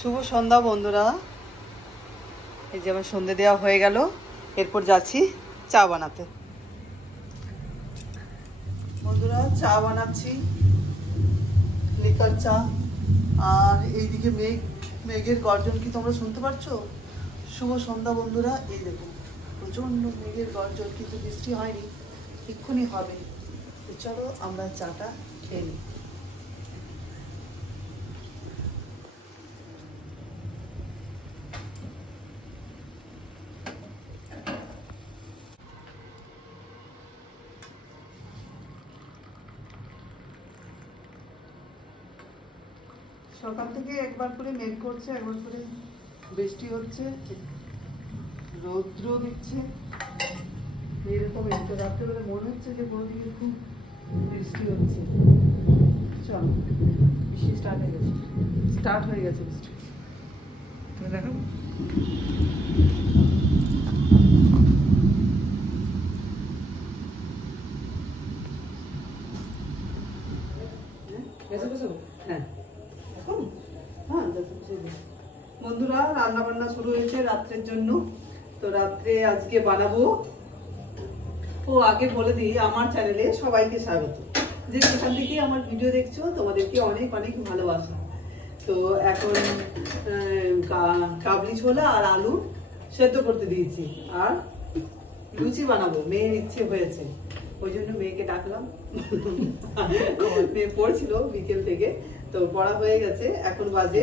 শুভ সন্ধ্যা বন্ধুরা। এই যে আমার সন্ধে দেওয়া হয়ে গেল, এরপর যাচ্ছি চা বানাতে। বন্ধুরা চা বানাচ্ছি, লিকার চা। আর এইদিকে মেঘের গর্জন কি তোমরা শুনতে পারছো? শুভ সন্ধ্যা বন্ধুরা। এই দেখুন প্রচন্ড মেঘের গর্জন, কিন্তু বৃষ্টি হয়নি, এক্ষুনি হবে। তো চলো আমরা চাটা খেয়ে নিই। সকাল থেকে একবার করে মেঘ করছে, একবার করে বৃষ্টি হচ্ছে, রৌদ্র দিচ্ছে, এরকম একটু রাত্রেবেলা মনে হচ্ছে যে কোনো দিকে খুব বৃষ্টি হচ্ছে। চলো, বৃষ্টি স্টার্ট হয়ে গেছে বৃষ্টি। দেখো হ্যাঁ বন্ধুরা, রান্না বান্না শুরু হয়েছে রাত্রের জন্য। তো রাত্রে আজকে বানাবো, আগে বলে দিই আমার চ্যানেলে সবাইকে স্বাগত। যে সেখান থেকে আমার ভিডিও দেখছো তোমাদেরকে অনেক অনেক ভালোবাসা। তো এখন কাবলি ছোলা আর আলু সেদ্ধ করতে দিয়েছি, আর লুচি বানাবো, মেয়ের ইচ্ছে হয়েছে, ওই জন্য মেয়েকে ডাকলাম। মেয়ে পড়ছিল বিকেল থেকে, তো পড়া হয়ে গেছে, এখন বাজে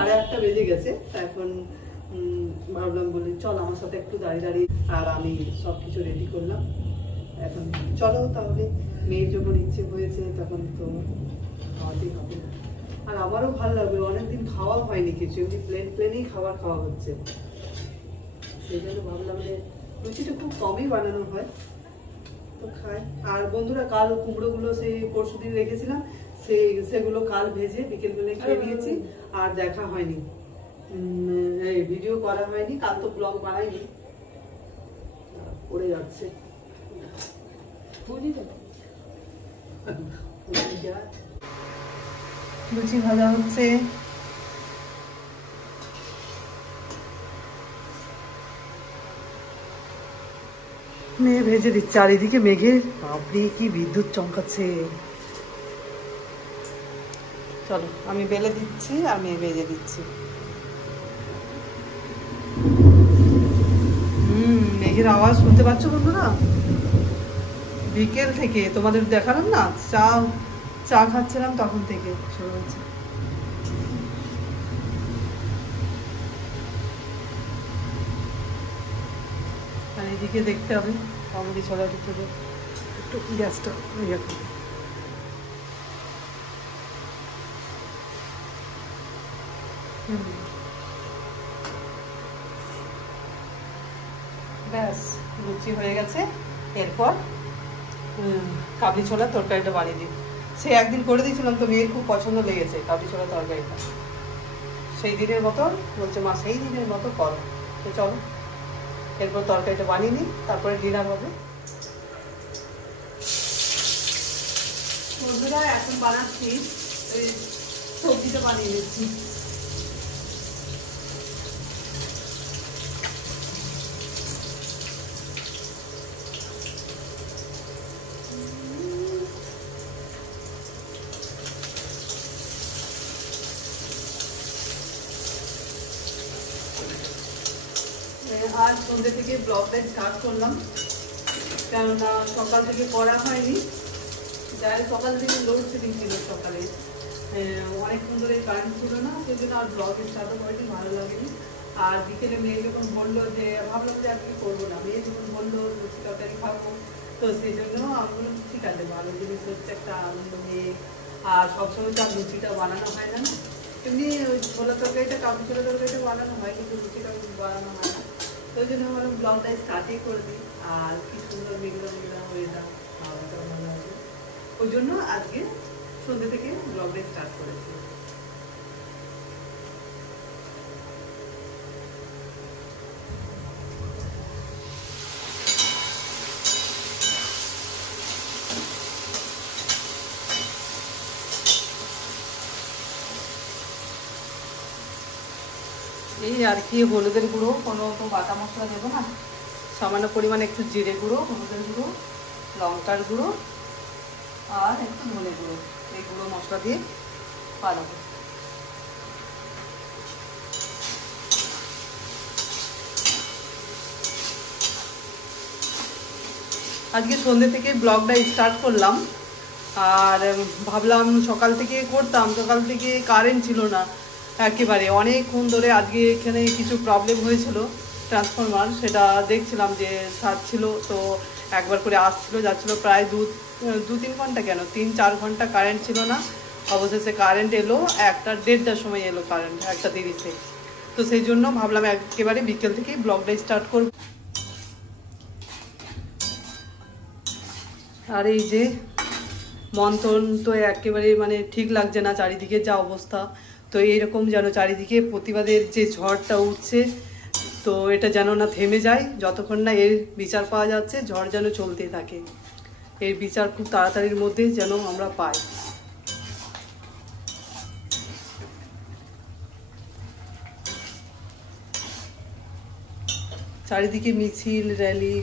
8:30 বেজে গেছে। এখন ভাবলাম বলি চল আমার সাথে একটু দাঁড়িয়ে আর আমি সবকিছু রেডি করলাম। এখন চলো তাহলে, মেয়ের যখন ইচ্ছে হয়েছে তখন তো খাওয়াতেই হবে। আর আমারও ভালো লাগবে, অনেকদিন খাওয়া হয়নি কিছু, এমনি প্লেনেই খাবার খাওয়া হচ্ছে, সেই জন্য ভাবলাম যে লুচিটা খুব কমই বানানো হয়, তো খাই। আর বন্ধুরা কাল কুমড়োগুলো সেই পরশুদিন রেখেছিলাম, সেগুলো কাল ভেজে বিকেলবেলায় খেয়ে নিয়েছি, আর দেখা হয়নি, ভিডিও করা হয়নি, কাল তো ব্লগ বানাইনি, পড়ে যাচ্ছে। লুচি ভাজা হচ্ছে, মেয়ে ভেজে দিচ্ছে, আর এদিকে মেঘের বাপরে কি বিদ্যুৎ চমকাচ্ছে। চলো আমি বেলে দিচ্ছি আর মেয়ে ভেজে দিচ্ছি। মেঘের আওয়াজ শুনতে পাচ্ছ বন্ধুরা? বিকেল থেকে তোমাদের দেখালাম না, চা খাচ্ছিলাম, তখন থেকে শুরু হচ্ছে। আর এদিকে দেখতে হবে কাবলি ছোলাটি থেকে একটু গ্যাসটা ইয়ে করবে। ব্যাস লুচি হয়ে গেছে, এরপর কাবলি ছোলার তরকারিটা বানিয়ে দিই। সে একদিন করে দিয়েছিলাম, তো মেয়ের খুব পছন্দ লেগেছে কাবলি ছোলার তরকারিটা। সেই দিনের মতো বলছে মা সেই দিনের মতো করো। তো চলো এরপর তরকারিটা বানিয়ে নিই, তারপরে ডিনার হবে। বন্ধুরা এখন বানাচ্ছি, সবজিটা বানিয়ে নিচ্ছি। আজ সন্ধ্যে থেকে ব্লগটা স্টার্ট করলাম, কেননা সকাল থেকে করা হয়নি, যাই সকাল থেকে লোডশেডিং ছিল সকালে, অনেকক্ষণ ধরে কারেন্ট ছিল না, সেই জন্য আর ব্লগ স্টার্টও করেনি, ভালো লাগেনি। আর বিকেলে মেয়ে যখন বললো যে, ভাবলাম যে আজকে করবো না, মেয়ে যখন বললো লুচি তরকারি খাবো, তো সেই জন্য আমি বললাম ঠিক আছে, ভালো জিনিস হচ্ছে, একটা আনন্দ মেয়ে। আর সবসময় তো আর লুচিটা বানানো হয় না, এমনি ওই ছোলা তরকারিটা কাবলি ছোলা তরকারিটা বানানো হয়, কিন্তু লুচিটা বানানো হয় না, ওই জন্য আমার ব্লগটা স্টার্টই করে দিই। আর কি সুন্দর মেঘলা মেঘলা হয়ে যায়, খাওয়াটা ভালো হবে, ওই জন্য আজকে সন্ধ্যে থেকে ব্লগটা স্টার্ট করেছি। এই আর কি, হলুদের গুঁড়ো, কোনো তো বাটা মশলা দেবো না, সামান্য পরিমাণে একটু জিরে গুঁড়ো, হলুদের গুঁড়ো, লঙ্কার গুঁড়ো আর একটু ধনে গুঁড়ো, এই গুঁড়ো মশলা দিয়ে বানাবো। আজকে সন্ধ্যে থেকে ব্লগটা স্টার্ট করলাম, আর ভাবলাম সকাল থেকে করতাম, সকাল থেকে কারেন্ট ছিল না একেবারে, অনেকক্ষণ ধরে। আজকে এখানে কিছু প্রবলেম হয়েছিল ট্রান্সফরমার, সেটা দেখছিলাম যে সারছিল, তো একবার করে আসছিল যাচ্ছিলো, প্রায় দু তিন ঘন্টা, কেন 3-4 ঘন্টা কারেন্ট ছিল না। অবশেষে কারেন্ট এলো 1টা-1:30টার সময় এলো কারেন্ট, 1:30-এ। তো সেই জন্য ভাবলাম একেবারে বিকেল থেকেই ব্লগটা স্টার্ট করব। আর এই যে মন্থন তো একেবারে মানে ঠিক লাগছে না, চারিদিকে যা অবস্থা। তো এইরকম যেন চারিদিকে প্রতিবাদের যে ঝড়টা উঠছে, তো এটা যেন না থেমে যায়, যতক্ষণ না এর বিচার পাওয়া যাচ্ছে। ঝড় যেন চলতেই থাকে, এর বিচার খুব তাড়াতাড়ির মধ্যে যেন আমরা পাই। চারিদিকে মিছিল র্যালি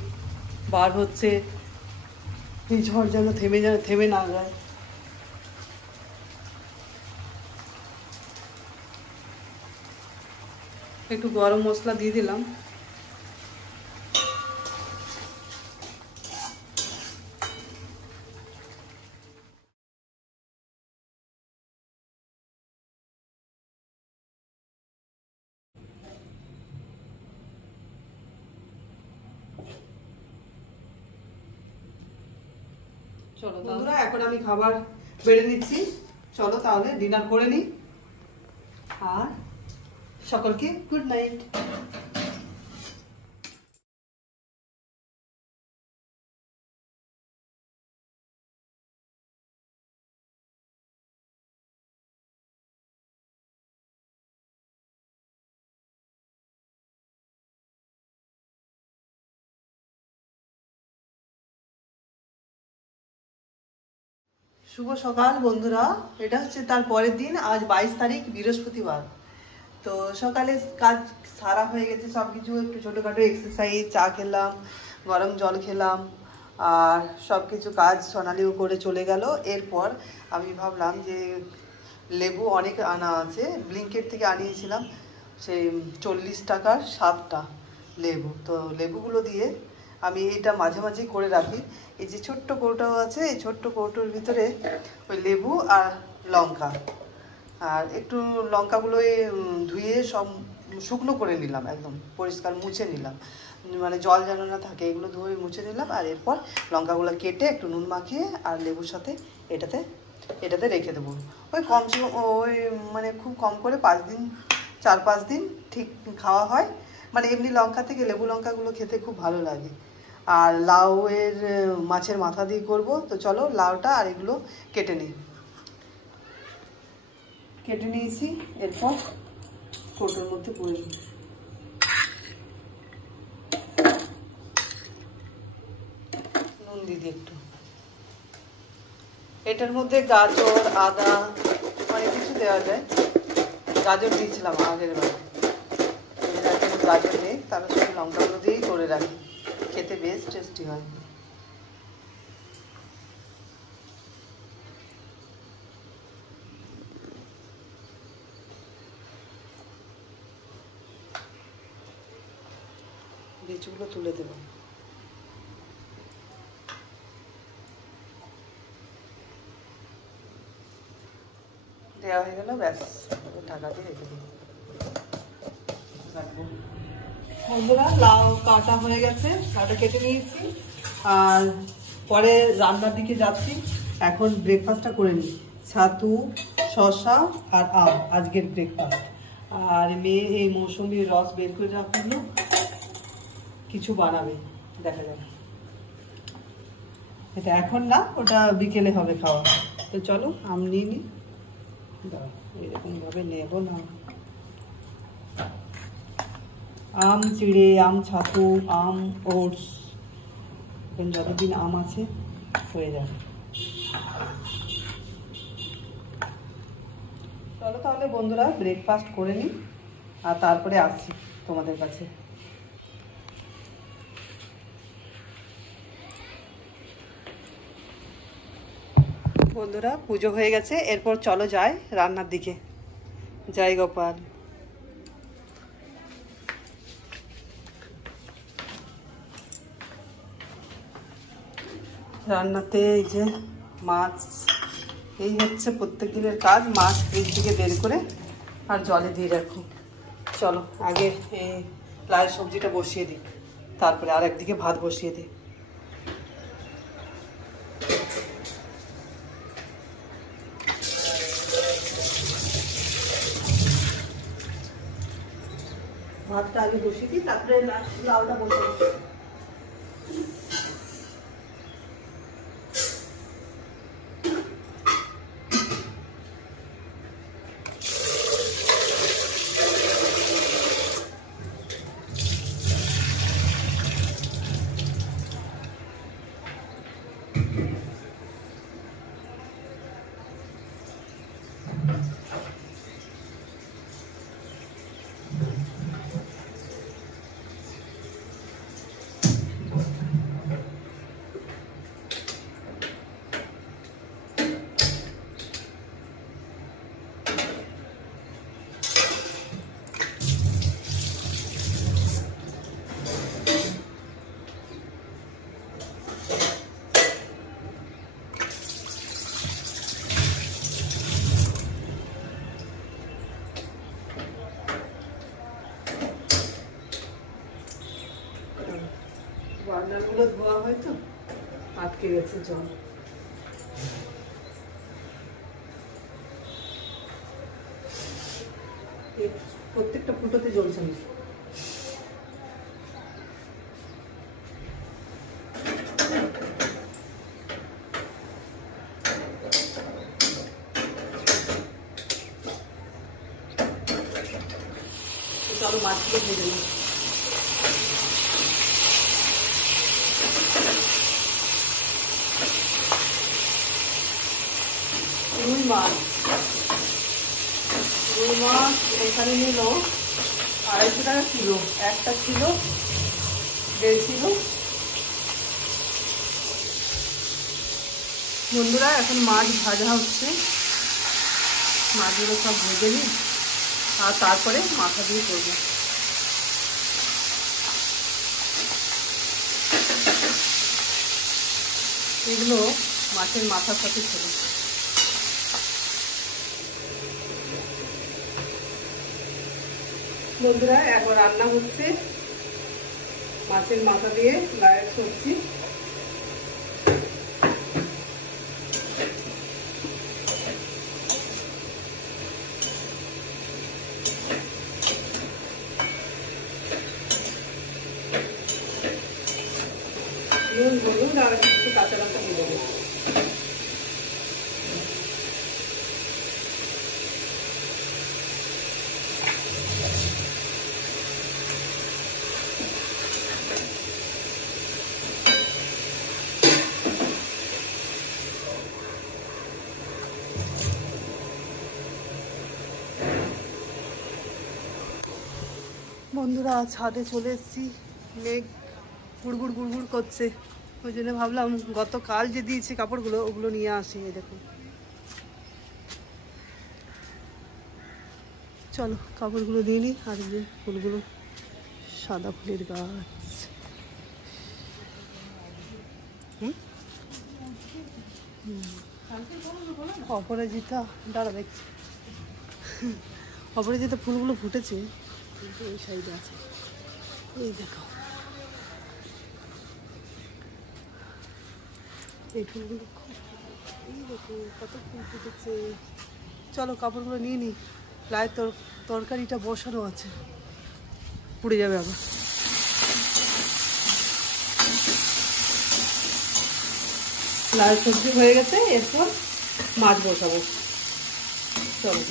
বার হচ্ছে, এই ঝড় যেন থেমে না যায়। একটু গরম মশলা দিয়ে দিলাম। চলো বন্ধুরা, এখন আমি খাবার বেড়ে নিচ্ছি, চলো তাহলে ডিনার করে নিই, আর সকলকে গুড নাইট। শুভ সকাল বন্ধুরা, এটা হচ্ছে তার পরের দিন, আজ 22 তারিখ বৃহস্পতিবার। তো সকালে কাজ সারা হয়ে গেছে সব কিছু, একটু ছোটোখাটো এক্সারসাইজ, চা খেলাম, গরম জল খেলাম, আর সব কিছু কাজ সোনালিও করে চলে গেল। এরপর আমি ভাবলাম যে লেবু অনেক আনা আছে, ব্লিঙ্কেট থেকে আনিয়েছিলাম, সেই 40 টাকার 7টা লেবু। তো লেবুগুলো দিয়ে আমি এটা মাঝে মাঝেই করে রাখি। এই যে ছোট্ট কৌটো আছে, এই ছোট্ট কৌটোর ভিতরে ওই লেবু আর লঙ্কা, আর একটু লঙ্কাগুলো ধুয়ে সব শুকনো করে নিলাম, একদম পরিষ্কার মুছে নিলাম, মানে জল যেন না থাকে, এগুলো ধুয়ে মুছে নিলাম। আর এরপর লঙ্কাগুলো কেটে একটু নুন মাখিয়ে আর লেবুর সাথে এটাতে রেখে দেবো। ওই কমসে কম ওই মানে খুব কম করে 4-5 দিন ঠিক খাওয়া হয়। মানে এমনি লঙ্কা থেকে লেবু লঙ্কাগুলো খেতে খুব ভালো লাগে। আর লাউয়ের মাছের মাথা দিয়ে করব। তো চলো লাউটা আর এগুলো কেটে নিয়েছি, এরপর কৌটোর মধ্যে পুরে নিই। নুন দিদি একটু, এটার মধ্যে গাজর, আদা, অনেক কিছু দেওয়া যায়। গাজর দিয়েছিলাম আগের বার, গাজর নেই, তারা শুধু লঙ্কাগুলো দিয়েই করে রাখি, খেতে বেশ টেস্টি হয়। বীজগুলো তুলে দেব। দেওয়া হয়ে গেল, ব্যাস ঢাকা দিয়ে রেখে দিই। বন্ধুরা, লাউ কাটা হয়ে গেছে, লাউটা কেটে নিয়েছি, আর পরে রান্নার দিকে যাচ্ছি। এখন ব্রেকফাস্টটা করে নিই, ছাতু, শসা আর আম আজকের ব্রেকফাস্ট। আর মেয়ে এই মৌসুমির রস বের করে রাখলো, কিছু বানাবে, দেখা যাবে। এটা এখন না, ওটা বিকেলে হবে খাওয়া। তো চলো আম নিয়ে নিই, এরকম ভাবে নেব না। আম চিড়ে, আম ছাতু, আম ওটস, এখন যতদিন আম আছে হয়ে যাবে। চলো তাহলে বন্ধুরা ব্রেকফাস্ট করে নিই, আর তারপরে আসছি তোমাদের কাছে। বন্ধুরা পুজো হয়ে গেছে, এরপর চলো যাই রান্নার দিকে। জয় গোপাল। রান্নাতে এই যে মাছ, এই হচ্ছে প্রত্যেক দিনের কাজ, মাছ ফ্রিজ থেকে বের করে আর জলে দিয়ে রাখো। চলো আগে এই লাল সবজিটা বসিয়ে দিই, তারপরে আর একদিকে ভাত বসিয়ে দিই। ভাতটা আগে বসিয়ে দিই, তারপরে লাউটা বসিয়ে দিই। বার্নারগুলো ধোয়া হয় তো আটকে গেছে জল। প্রত্যেকটা ফুটোতে জ্বলছে না। চলো মাছগুলো ভেজে নিই। রুই মাছ এখানে নিল 250 টাকা কিলো, একটা ছিল 1.5 কিলো। বন্ধুরা এখন মাছ ভাজা হচ্ছে, মাছগুলো সব ভেজে নিই আর তারপরে মাথা দিয়ে করবো। এগুলো মাছের মাথার সাথে ছিল। বন্ধুরা একবার রান্না হচ্ছে মাছের মাথা দিয়ে গায়ের সবজি। নুন হলুদ আর একটু কাঁচা লঙ্কা দিয়ে দেবো। বন্ধুরা ছাদে চলে এসেছি, মেঘ গুড়গুড় গুড়গুড় করছে, ওই জন্য ভাবলাম গতকাল যে দিয়েছি কাপড়গুলো ওগুলো নিয়ে আসি। এই দেখো, চলো কাপড়গুলো দিয়ে নিই। আর যে ফুলগুলো, সাদা ফুলের গাছ। অপরাজিতা, দাঁড়া দেখছি, অপরাজিতা ফুলগুলো ফুটেছে কিন্তু এই সাইডে আছে। এই দেখো এই ফুলগুলো, এই দেখো কত ফুল ফুটেছে। চলো কাপড়গুলো নিয়ে নিই, প্রায় তরকারিটা বসানো আছে, পুড়ে যাবে আবার। লাল সবজি হয়ে গেছে, এরপর মাছ বসাবো। চলো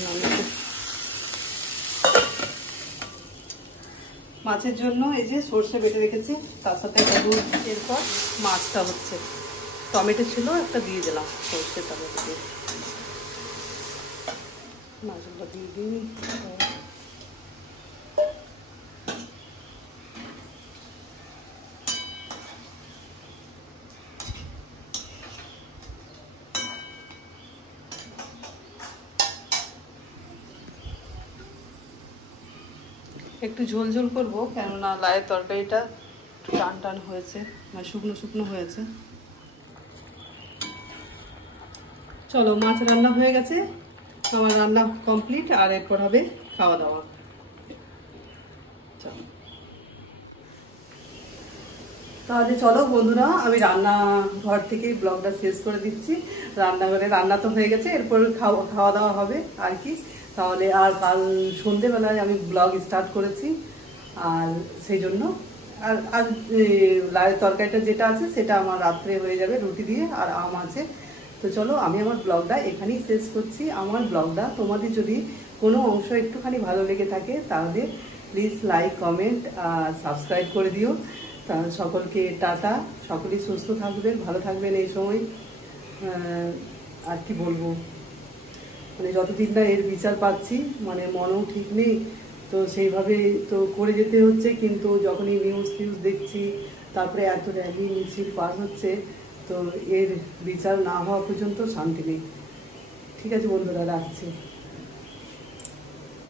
মাছের জন্য এই যে সর্ষে বেটে রেখেছি, তার সাথে হলুদ। এরপর মাছটা হচ্ছে, টমেটো ছিল একটা দিয়ে দিলাম, সর্ষে টমেটো দিয়ে মাছগুলো দিয়ে দিই। একটু ঝোল ঝোল করবো, কেননা লাউয়ের তরকারিটা একটু টান টান হয়েছে, মানে শুকনো শুকনো হয়েছে। চলো, মাছ রান্না হয়ে গেছে, আমার রান্না কমপ্লিট, আর এরপর হবে খাওয়া দাওয়া। তাহলে চলো বন্ধুরা, আমি রান্নাঘর থেকে ব্লগটা শেষ করে দিচ্ছি। রান্নাঘরে রান্না তো হয়ে গেছে, এরপর খাওয়া দাওয়া হবে আর কি। তাহলে আর কাল সন্ধেবেলায় আমি ব্লগ স্টার্ট করেছি, আর সেই জন্য আর লাউয়ের তরকারিটা যেটা আছে সেটা আমার রাত্রে হয়ে যাবে রুটি দিয়ে, আর আম আছে। তো চলো, আমি আমার ব্লগটা এখানেই শেষ করছি। আমার ব্লগটা তোমাদের যদি কোনো অংশ একটুখানি ভালো লেগে থাকে তাহলে প্লিজ লাইক, কমেন্ট আর সাবস্ক্রাইব করে দিও। তা সকলকে টাটা, সকলেই সুস্থ থাকবেন, ভালো থাকবেন এই সময়। আর কি বলবো, মানে যতদিন না এর বিচার পাচ্ছি, মানে মনও ঠিক নেই, তো সেইভাবে তো করে যেতে হচ্ছে। কিন্তু যখনই নিউজ দেখছি, তারপরে এত র্যালি মিছিল পার হচ্ছে, তো এর বিচার না হওয়া পর্যন্ত শান্তি নেই। ঠিক আছে বন্ধুরা, রাখছি।